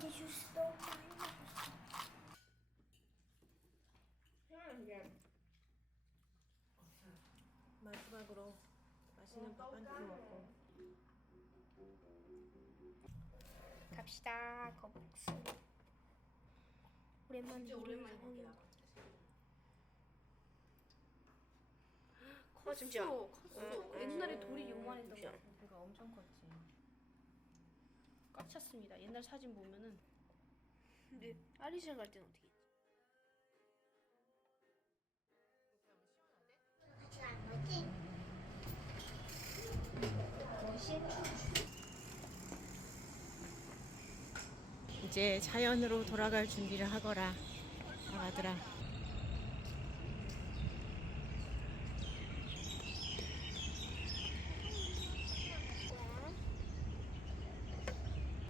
이게 주스 너무 많이 먹었어. 마지막으로 맛있는 밥 한 끼 먹고 갑시다. 거북수. 오랜만에 진짜 이런 오랜만에 상황이 먹기다. 컸어. 컸어. 옛날에 돌이 요만했던 거. 그러니까 엄청 컸지. 꽉 찼습니다. 옛날 사진 보면은. 근데 아리시아 갈 때는 어떻게 했지? 같이 간 거지? 이제 자연으로 돌아갈 준비를 하거라. 아가들아.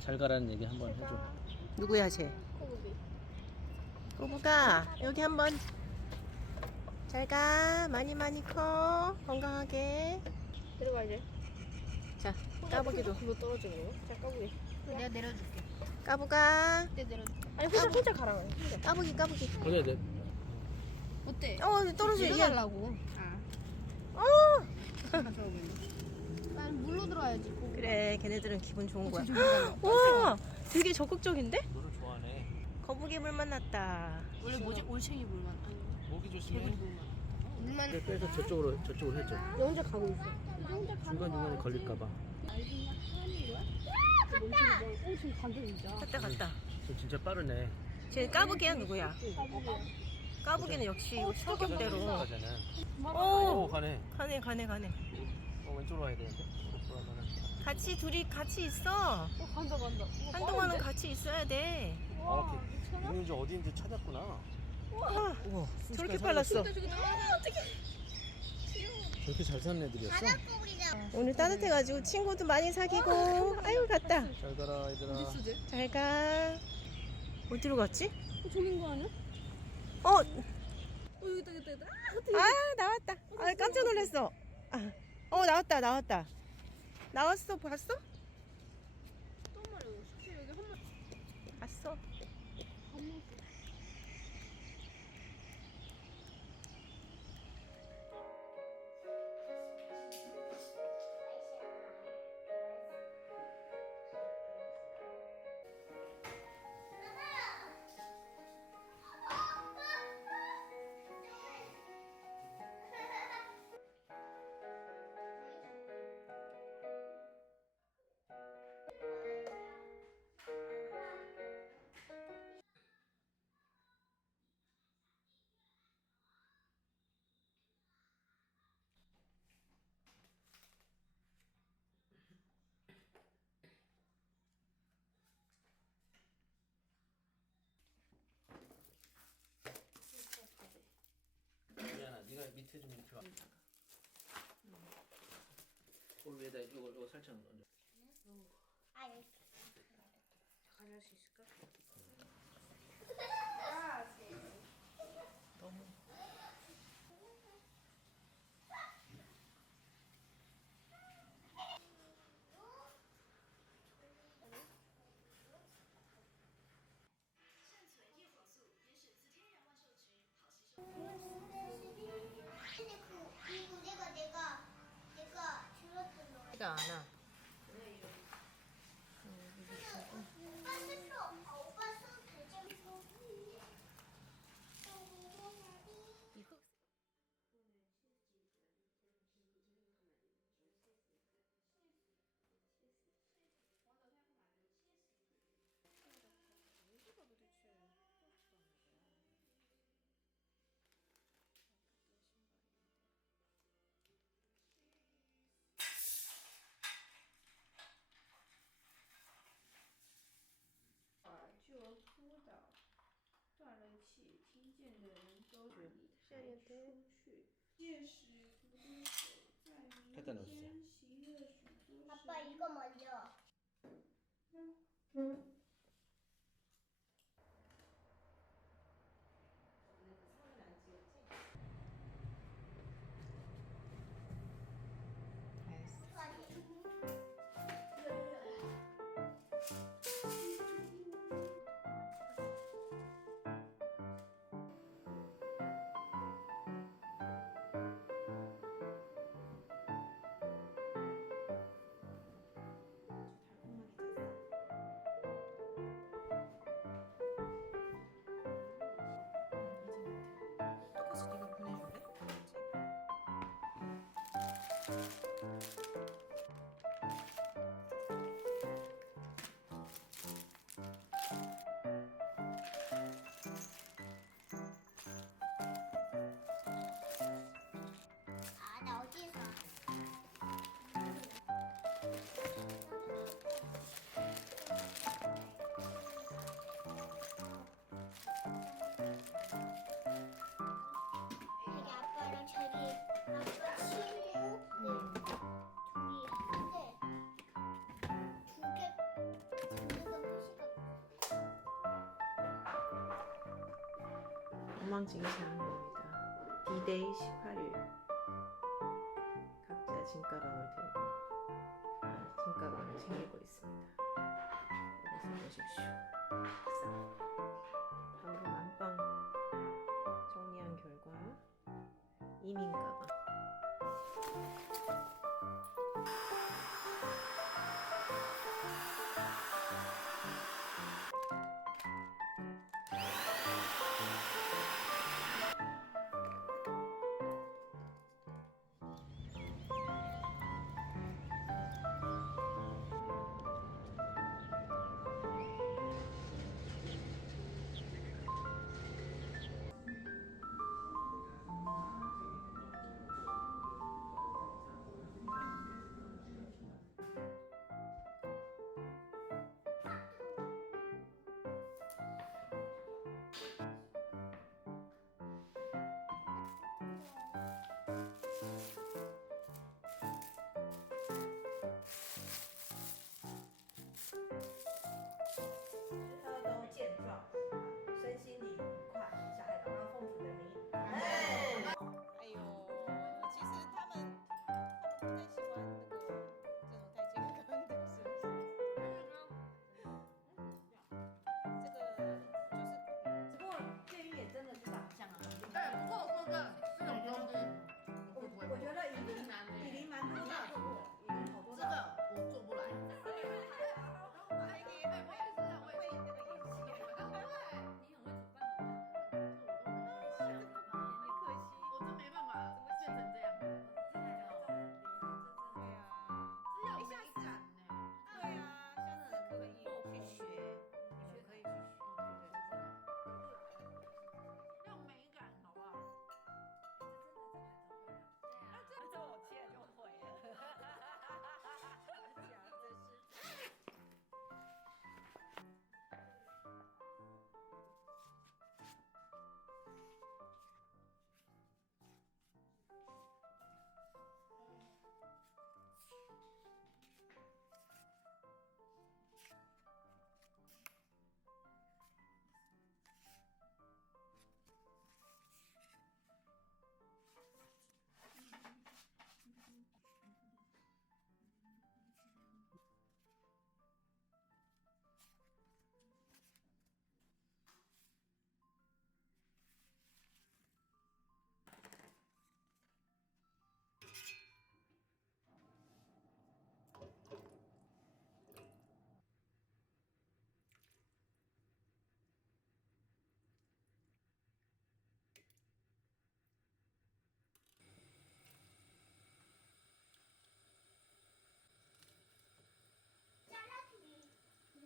잘 가라는 얘기 한번 해줘. 누구야 쟤? 코브비. 꼬부가 여기 한번 잘 가. 많이 커. 건강하게. 들어가야지. 자, 까부기도. 그거 떨어지는 거? 자, 까부기. 내가 내려줄게. 까부가. 내가 내려줄게. 아니, 혼자 가라. 혼자. 까부기. 그래, 네. 어때? 떨어져. 얘. 내려달라고. 어. 난 물로 들어야지. 그래, 걔네들은 기분 좋은 거야. 와. 와, 되게 적극적인데? 너를 좋아하네. 거북이 물 만났다. 원래 뭐지? 올챙이 물만. 아니, 모기 조심해. 물만. 그래, 빼서 저쪽으로 해줘. 너 혼자 가고 있어. 중간중간에 걸릴까봐. 오, 지금 간다, 진짜. 갔다. 저 진짜 빠르네. 쟤 까부기야 누구야? 까부기는 역시 성격대로. 가잖아. 오, 가네. 가네. 왼쪽으로 와야 되는데. 왼쪽으로 하면은. 같이 둘이 같이 있어. 간다. 한동안은 같이 있어야 돼. 이렇게 있는지 어디인지 찾았구나. 우와, 저렇게 순식간에 빨랐어. 저렇게 잘 사는 애들이었어? 오늘 따뜻해가지고 친구도 많이 사귀고. 아유, 갔다. 잘 가라, 얘들아. 잘 가. 어디로 갔지? 저긴 거 아니야? 여기다. 아, 나왔다. 아, 깜짝 놀랐어. 나왔다. 나왔어, 봤어? 또 말이야. 사실 여기 한 번. 봤어. 미안아, 네가 밑에 좀 이렇게 와. 볼 위에다 이거 살짝 얹어. 아니, 가져갈 수 있을까? 그리고 내가 들었던 거. 가 안아. 오빠 스톱. 오빠 스톱 결정. 이 흙. 갖다 놓으세요. 아빠 이거 먼저. 됐어. 아, 나 어디서? 여기 아빠랑 저기 아빠 친구 둘이 하는데 두개 장르가 표시가 엉망진창입니다. D-Day 18일. 각자 짐가방을 들고 짐가방을 챙기고 있습니다. 여기서 보십시오. 방금 안방 정리한 결과 이민 가방.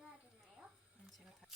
해야 되나요? 제가 다 다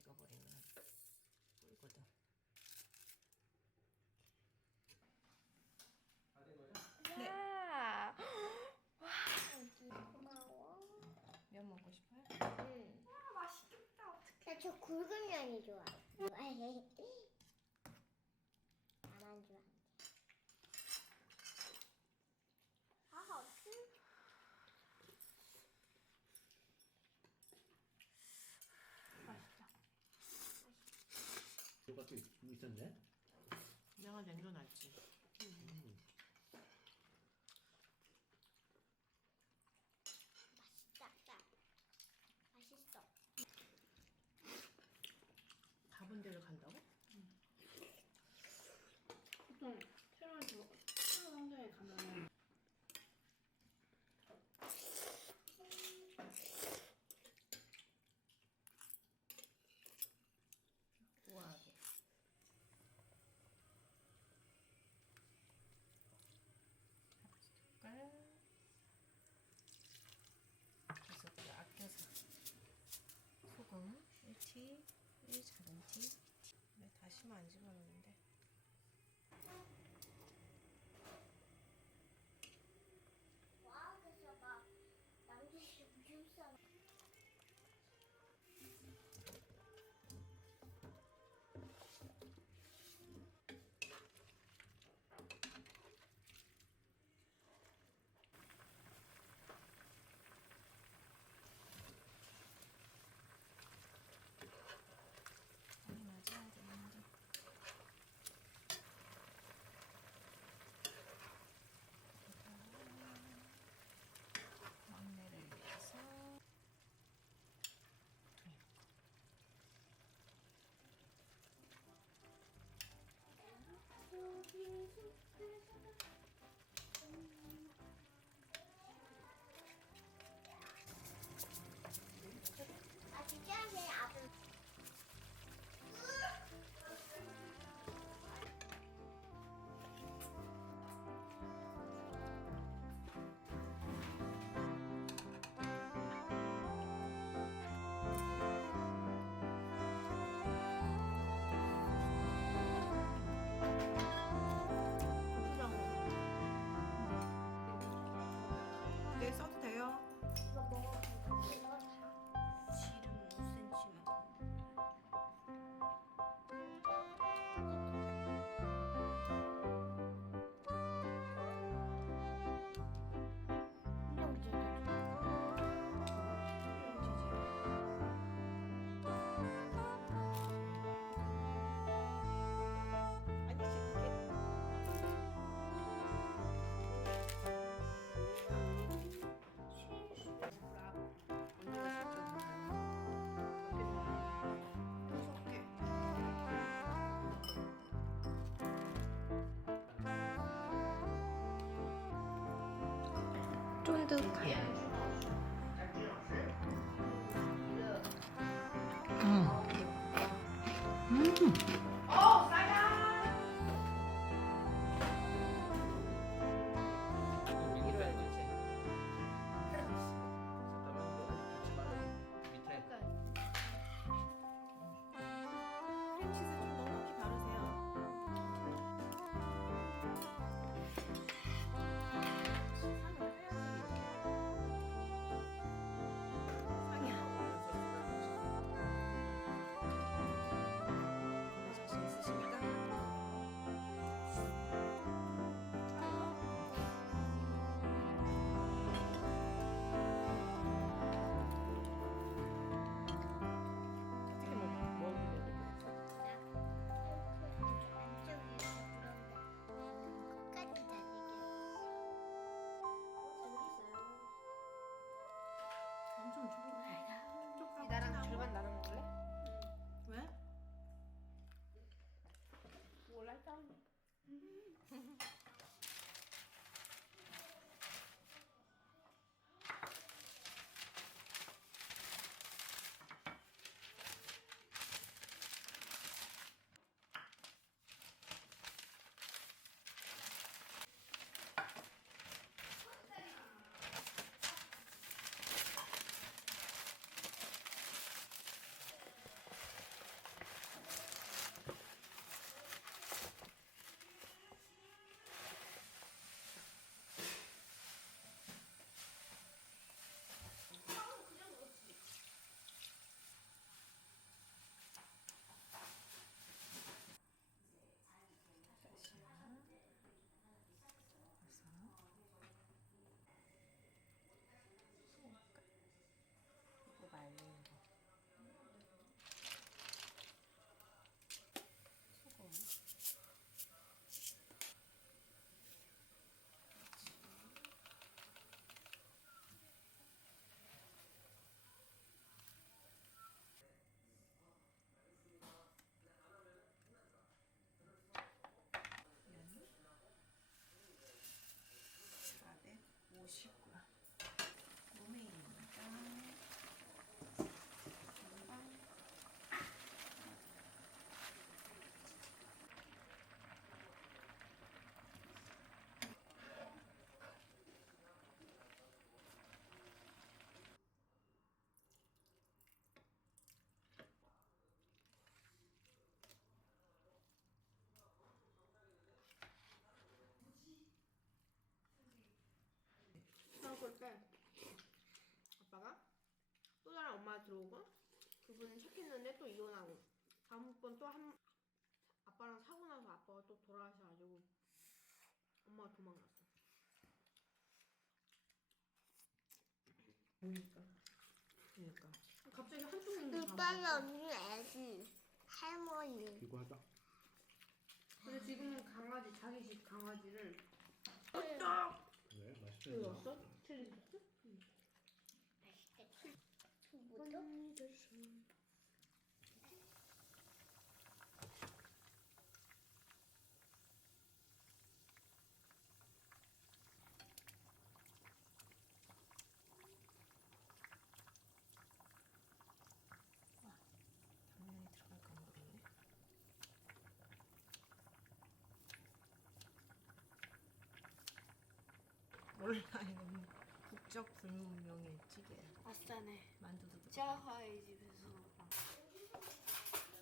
익어버리면 꿀거든. 야. 고마워. 면 먹고 싶어요? 나저 굵은 면이 좋아. 나만 좋아. 아, 뭐가 또 있었네. 내가 냉겨놨지. 맛있다. 맛있어. 가본 데를 간다고? 보통 새로운 상점에 가면은 우아하게. 숟갈. 그래서 그 아껴서 소금 1티, 1작은티. 근데 다시마 안 집어넣는데. 와, 그래서 막 남자씨 무슨 싸 많이 맞아야 되는데. 막내를 위해서 통에 아, 진짜 제 아들. 네, 써도 돼요. 이거 먹어보고 이거 다. 지름 5cm만. 아니지, 그게. 쫀득해. 미니로 하는 거지. 답답한 거 같지 말고 밑에. 크림치즈 좀 넉넉히 바르세요. 상을 빼야지. 때 아빠가 또 다른 엄마 들어오고 그분은 착했는데 또 이혼하고 다음번 또 한 아빠랑 사고 나서 아빠가 또 돌아가셔가지고 엄마가 도망갔어. 그러니까 갑자기 한쪽은 오빠는 언니 애기 할머니. 이거 하자. 근데 지금은 강아지 자기 집 강아지를 왜? 맛있어. 이거 왔어? 칠리 소스? 맛있겠다. 두부도? 당면이 들어갈까 모르겠네. 온라인은 국적 불문명의 찌개야. 아싸네. 만두도 들어. 짜하의 집에서.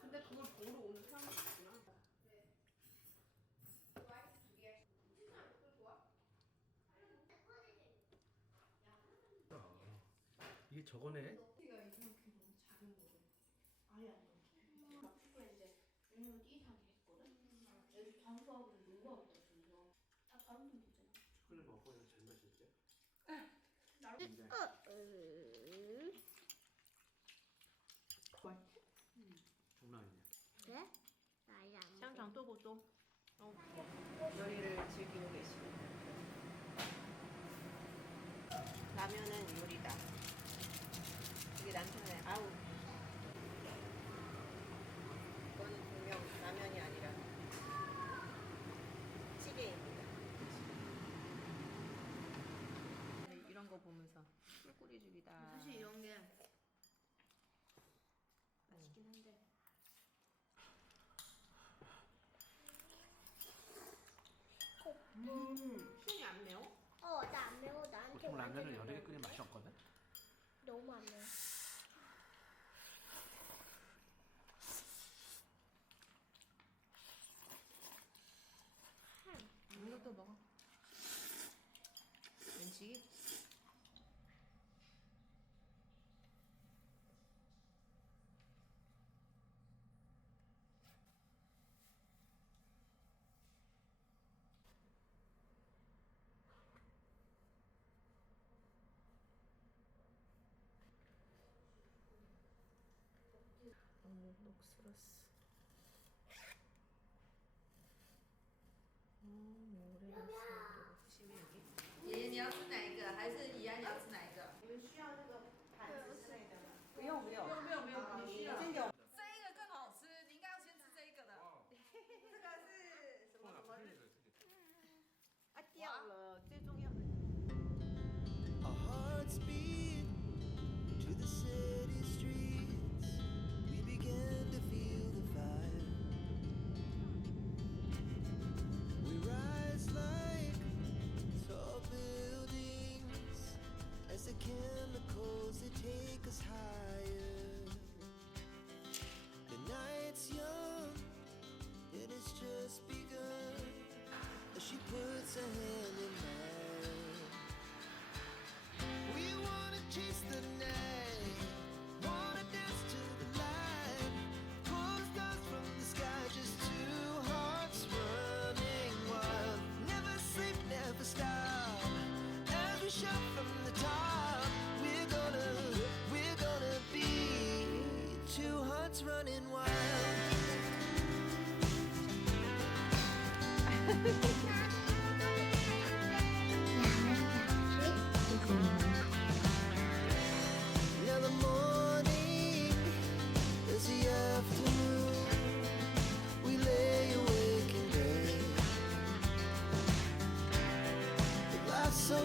근데 그걸 보러 오는 사람도 있구나. 이게 저거네. 피가 이렇게 너무 작은 거를 아예 안 넣어. 피부에 이제 왜냐면 띠하게 했거든. 애들 장수하고 농구하고 있었어. 다 다른 분 되잖아. 초콜릿 먹고 해서 제일 맛있을 때. 나름 장난 아니야. 그래? 나이 안 먹어. 쌈장 또고 또. 요리를 즐기고 계십니다. 라면은 요리다. 이게 남편의 아우. 이거는 분명 라면이 아니라 찌개입니다. 이런 거 보면서 꿀꿀이죽이다. 사실 이런 게 맛있긴 한데. 손이 안 매워? 나 안 매워. 나한테 보통 라면을 완전 여러 개 안 끓이면 매운데? 맛이 없거든. 너무 안 매워. 이것도 먹어. 면치기? 너무 녹슬었어. 모래를 썰고 심해 여기. 爷爷，你要吃哪一个？还是怡安你要吃哪一个？你们需要那个盘子之类的吗？不用不用，没有，你需要。已经有。这一个更好吃，你应该要先吃这一个的。这个是什么什么日？啊，掉了，最重要的。 Our hearts beat to the city streets. We began to feel the fire. We rise like tall buildings as the chemicals they take us higher. The night's young, it has just begun. As she puts her hand in mine. We wanna chase the night, wanna dance to the light. Pull stars from the sky, just two hearts running wild. Never sleep, never stop. As we shout from the top, we're gonna be two hearts running wild. Now the morning is the afternoon. We lay awake in bed. It lasts so